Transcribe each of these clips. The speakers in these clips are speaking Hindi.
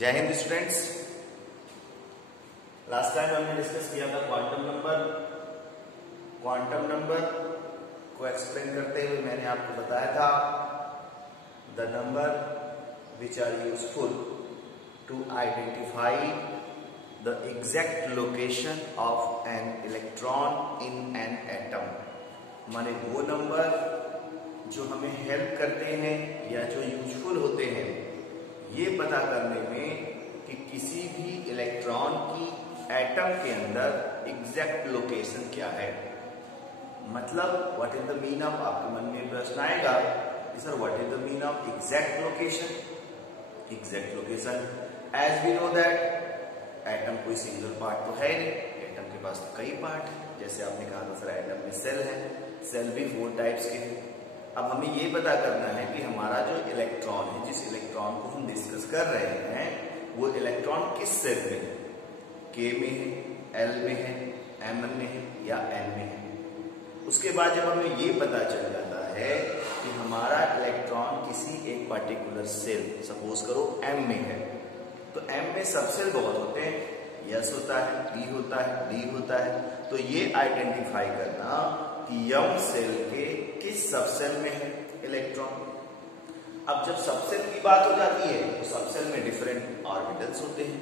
जय हिंद स्टूडेंट्स। लास्ट टाइम हमने डिस्कस किया था क्वांटम नंबर। क्वांटम नंबर को एक्सप्लेन करते हुए मैंने आपको बताया था the number which are useful to identify the exact location of an electron in an atom. माने वो नंबर जो हमें हेल्प करते हैं या जो यूजफुल होते हैं ये पता करने में कि किसी भी इलेक्ट्रॉन की एटम के अंदर एग्जैक्ट लोकेशन क्या है। मतलब what is the mean of, आपके मन में प्रश्न आएगा कि sir what is the mean of exact location. Exact location as we know that atom कोई सिंगल पार्ट तो है नहीं, एटम के पास तो कई पार्ट है। जैसे आपने कहा था सर एटम में सेल है, सेल भी 4 टाइप्स के हैं। अब हमें ये पता करना है कि हमारा जो इलेक्ट्रॉन है, जिस इलेक्ट्रॉन को हम डिस्कस कर रहे हैं वो इलेक्ट्रॉन किस सेल में है, के में है, एल में है, एम में है या एन में है। उसके बाद जब हमें ये पता चल जाता है कि हमारा इलेक्ट्रॉन किसी एक पर्टिकुलर सेल, सपोज करो एम में है, तो एम में सब सेल बहुत होते हैं, यस होता है, पी होता है, डी होता है। तो ये आइडेंटिफाई करना कि यम सेल के किस सबसेल में है इलेक्ट्रॉन। अब जब सबसेल की बात हो जाती है तो सबसेल में डिफरेंट ऑर्बिटल्स होते हैं।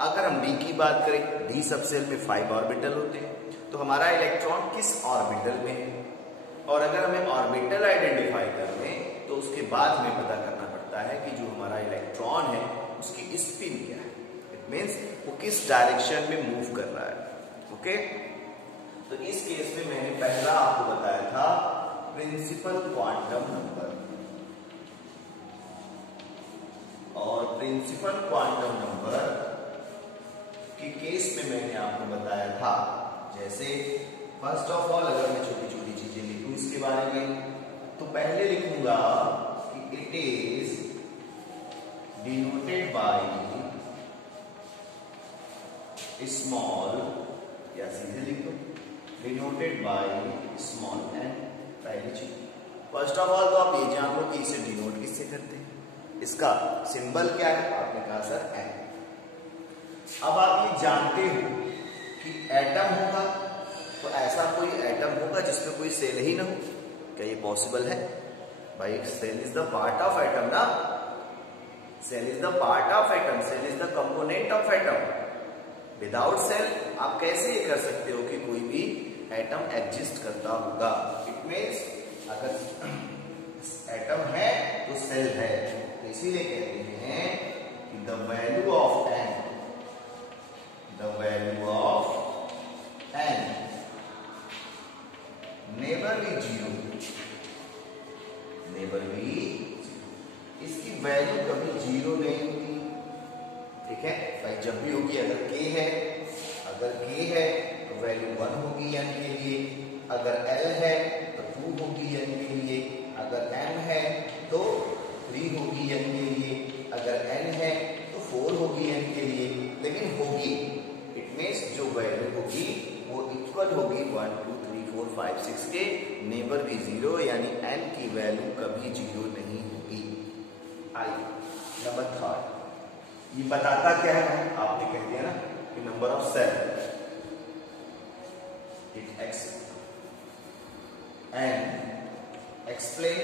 अगर हम डी की बात करें, डी सबसेल में 5 ऑर्बिटल होते हैं। तो हमारा इलेक्ट्रॉन किस ऑर्बिटल में है, और अगर हमें ऑर्बिटल आइडेंटिफाई कर लें तो उसके बाद हमें पता करना पड़ता है कि जो हमारा इलेक्ट्रॉन है उसकी स्पिन क्या है। इट मीन्स वो किस डायरेक्शन में मूव कर रहा है। ओके, तो इस केस में मैंने पहला आपको बताया था प्रिंसिपल क्वांटम नंबर, और प्रिंसिपल क्वांटम नंबर के केस में मैंने आपको बताया था, जैसे फर्स्ट ऑफ ऑल अगर मैं छोटी छोटी चीजें लिखूं इसके बारे में, तो पहले लिखूंगा कि it is denoted by small, या सीधे लिख दो डिनोटेड बाय स्मॉल एन। पहली चीज फर्स्ट ऑफ ऑल तो आप ये जान लो कि इसे डिनोट किससे करते हैं, इसका सिंबल क्या है, आपने कहा सर एन। अब आप ये जानते हो कि एटम होगा तो ऐसा कोई एटम होगा जिसमें कोई सेल ही ना हो, क्या ये पॉसिबल है? भाई cell is the part of atom ना, cell is the part of atom, cell is the component of atom. Without cell आप कैसे ये कर सकते हो कि कोई भी एटम एग्जिस्ट करता होगा। इट मीन्स अगर एटम है तो सेल है, तो इसीलिए कहते हैं कि the value of n, the value of n never be zero, never be, इसकी वैल्यू कभी जीरो नहीं होती। ठीक है भाई, जब भी होगी, अगर के है, अगर के है तो वैल्यू 1 होगी एन के लिए, अगर एल है तो 2 होगी एन के लिए, अगर एम है तो 3 होगी एन के लिए, अगर एन है तो 4 होगी एन के लिए, लेकिन होगी। इट मीन्स जो वैल्यू होगी वो इक्वल होगी 1 2 3 4 5 6 के, नेवर बी जीरो, यानी एन की वैल्यू कभी जीरो नहीं होगी। आइए नंबर 3, ये बताता क्या है, आपने कह दिया ना कि number of cell, it explain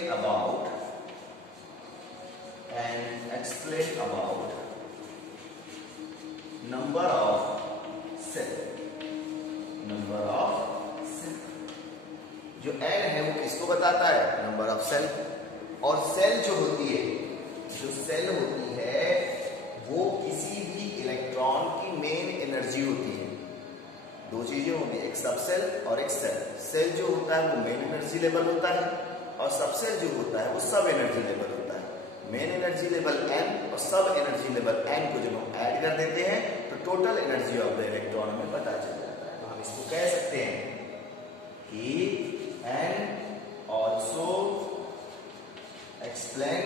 about number of cell, number of cell। जो n है वो किसको बताता है, नंबर ऑफ सेल। और सेल जो होती है, जो सेल होती है वो किसी भी इलेक्ट्रॉन की मेन एनर्जी होती है। 2 चीजें होती है, एक सबसेल और एक सेल। सेल जो होता है वो मेन एनर्जी लेवल होता है, और सबसेल जो होता है वो सब एनर्जी लेवल होता है। मेन एनर्जी लेवल m और सब एनर्जी लेवल n को जब हम ऐड कर देते हैं तो total energy of the electron में पता चल जाता है। तो हम इसको कह सकते हैं कि n also explain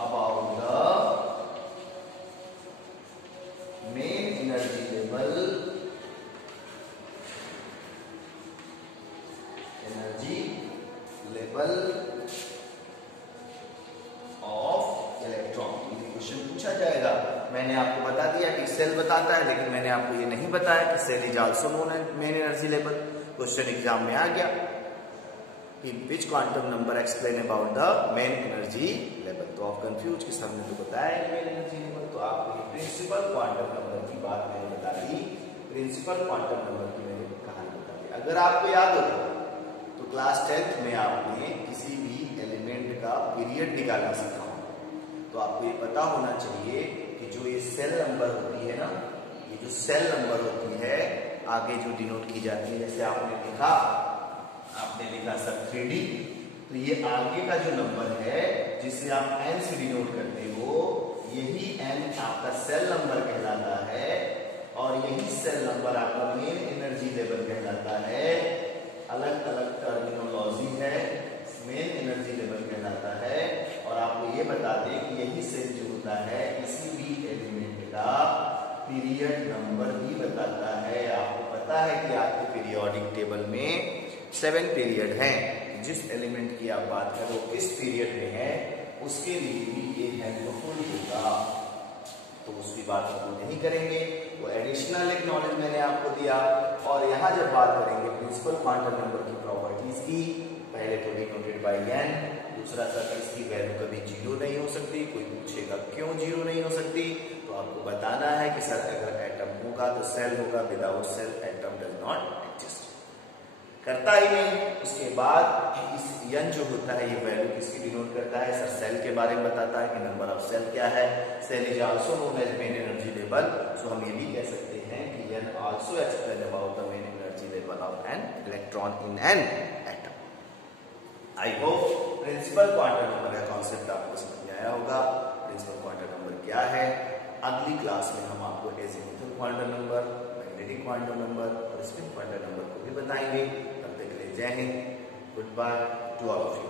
about the main energy level of electron पूछा जाएगा। मैंने आपको बता दिया कि सेल बताता है, लेकिन मैंने आपको ये नहीं बताया कि cell is also known as main energy level. Question exam में आ गया कि which quantum number explain about the main energy level. तो आप कंफ्यूज कि हमने तो बताया मेन एनर्जी लेवल, तो आपको ये प्रिंसिपल क्वांटम नंबर की बात मैंने बता दी, प्रिंसिपल क्वांटम नंबर की मैंने कहानी बता दी। अगर आपको याद हो तो क्लास 10th में आपने किसी भी एलिमेंट का पीरियड निकालना सीखा हो, तो आपको ये पता होना चाहिए कि जो ये सेल नंबर होती है ना, ये जो सेल नंबर होती है आगे जो डिनोट की जाती है, जैसे आपने लिखा सर 3D, तो ये आगे का जो नंबर है जिसे आप n से डिनोट करते हो, यही n आपका सेल नंबर कहलाता है और यही सेल नंबर आपका मेन एनर्जी लेवल कहलाता है। अलग अलग टर्मिनोलॉजी है, मेन एनर्जी लेवल कहलाता है। और आपको ये बता दें कि यही सेल जो होता है किसी भी एलिमेंट का पीरियड नंबर भी बताता है। आपको पता है कि आपके पीरियोडिक टेबल में 7 पीरियड हैं। जिस एलिमेंट की आप बात करो किस पीरियड में है, उसके लिए भी ये हेल्पफुल होगा, तो उसकी बात हम नहीं करेंगे। वो एडिशनल एक नॉलेज मैंने आपको दिया। और यहाँ जब बात करेंगे प्रिंसिपल क्वांटम नंबर की प्रॉपर्टीज की, पहले तो डिनोटेड बाय n, दूसरा सर इसकी वैल्यू कभी 0 नहीं हो सकती। कोई पूछेगा क्यों 0 नहीं हो सकती, तो आपको बताना है कि सर अगर एटम होगा तो सेल होगा, without cell atom does not exist, करता ही नहीं। उसके बाद इस n जो होता है ये वैल्यू किसकी डिनोट करता है, सर सेल के बारे में बताता है कि नंबर ऑफ सेल क्या है। Cell is also known as main energy level, so हम ये भी कह सकते हैं कि n also explain about the main energy level of an electron in an atom. I hope principal quantum number का कॉन्सेप्ट आपको समझ में आया होगा। प्रिंसिपल क्वांटम नंबर क्या है, अगली क्लास में हम आपको azimuthal quantum number, magnetic quantum number और स्पिन क्वांटम नंबर को भी बताएंगे। तब तक के लिए जय Hind, good by two all of you.